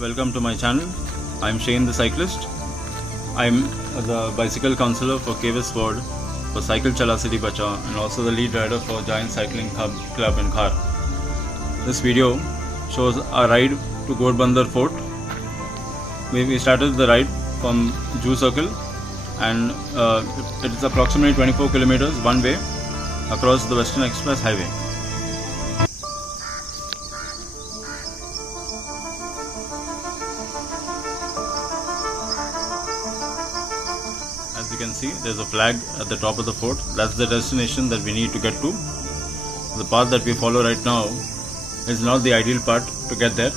welcome to my channel. I'm Shane the Cyclist. I'm the Bicycle Councilor for Ulhas Ward for Cycle Chala City Bacha and also the lead rider for Giant Cycling Club in Khar. This video shows our ride to Ghodbunder Fort. We started the ride from Juhu Circle and it is approximately 24 kilometers one way across the Western Express Highway. As you can see, there's a flag at the top of the fort. That's the destination that we need to get to. The path that we follow right now is not the ideal path to get there.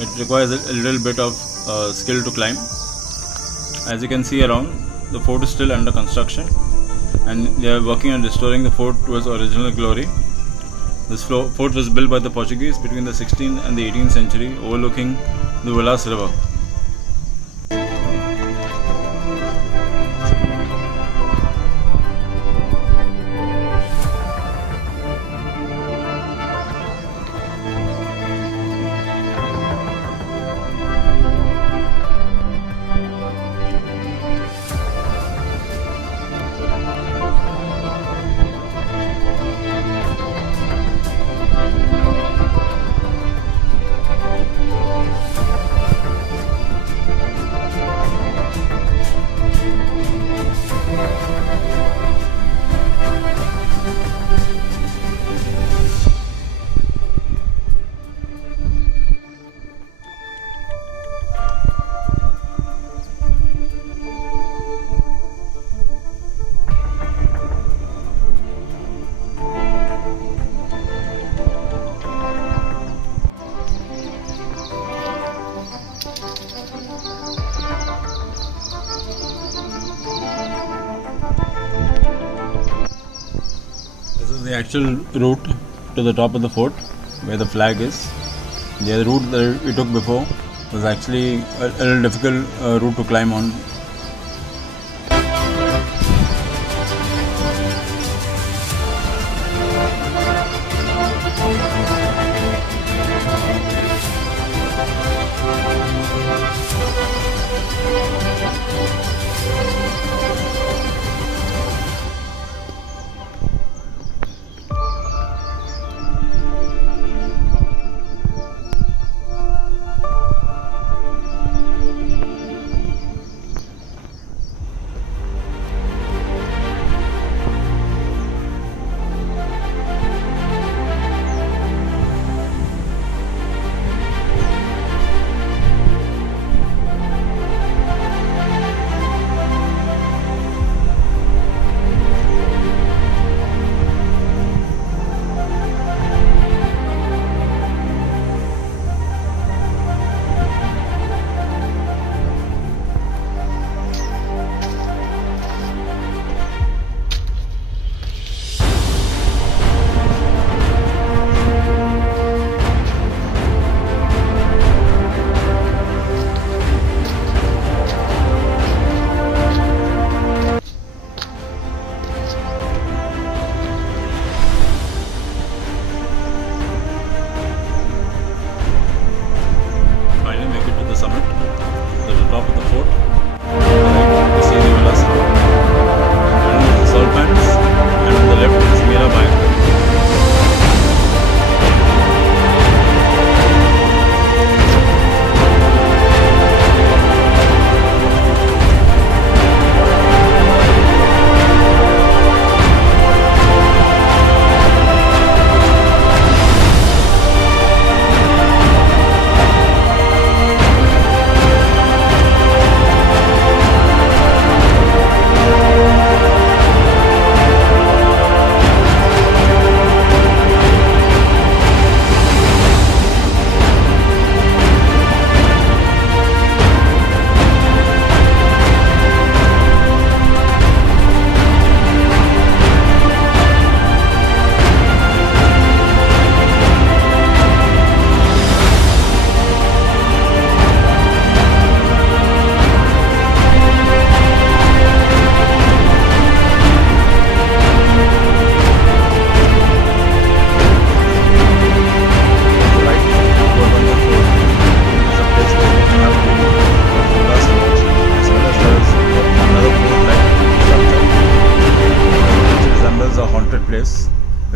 It requires a little bit of skill to climb. As you can see around, the fort is still under construction and they are working on restoring the fort to its original glory. This fort was built by the Portuguese between the 16th and the 18th century, overlooking the Ulhas River. The actual route to the top of the fort where the flag is. The route that we took before was actually a little difficult route to climb on.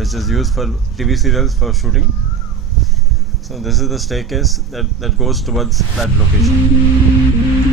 which is used for TV serials for shooting. So this is the staircase that goes towards that location.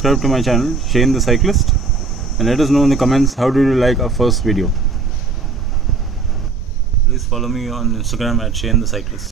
Subscribe to my channel, Shane the Cyclist, and let us know in the comments how did you like our first video. Please follow me on Instagram at Shane the Cyclist.